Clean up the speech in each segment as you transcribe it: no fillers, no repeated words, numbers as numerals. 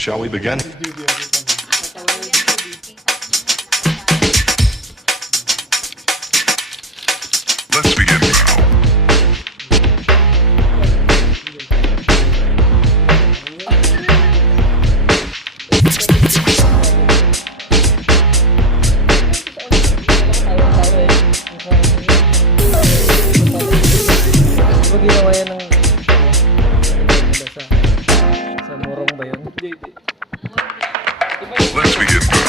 Shall we begin? Let's begin now. Ginawa yan ng sa murong ba yun? Let's begin now.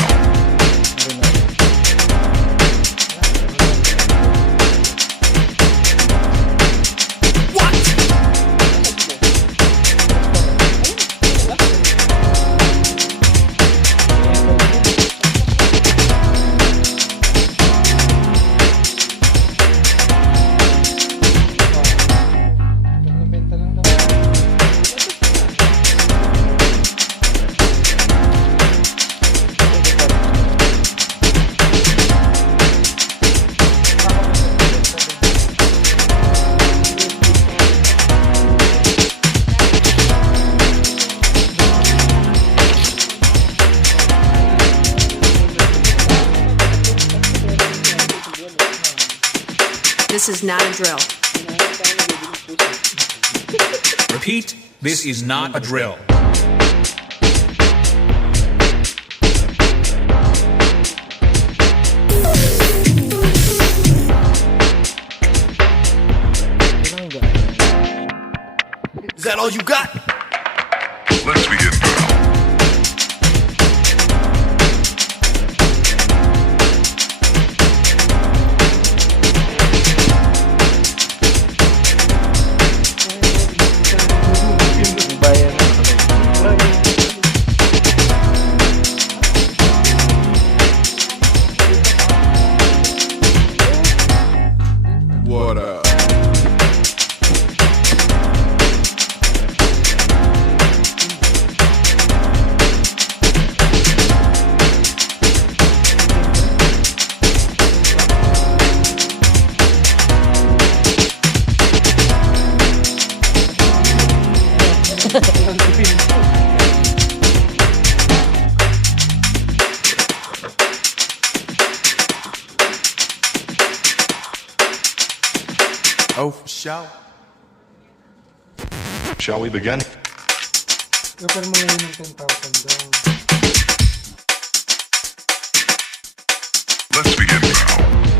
This is not a drill. Repeat, this is not a drill. Is that all you got? Let's begin now. What up? Oh, for sure. Shall we begin? Kapag mga yun ng 10,000 daw. Let's begin now.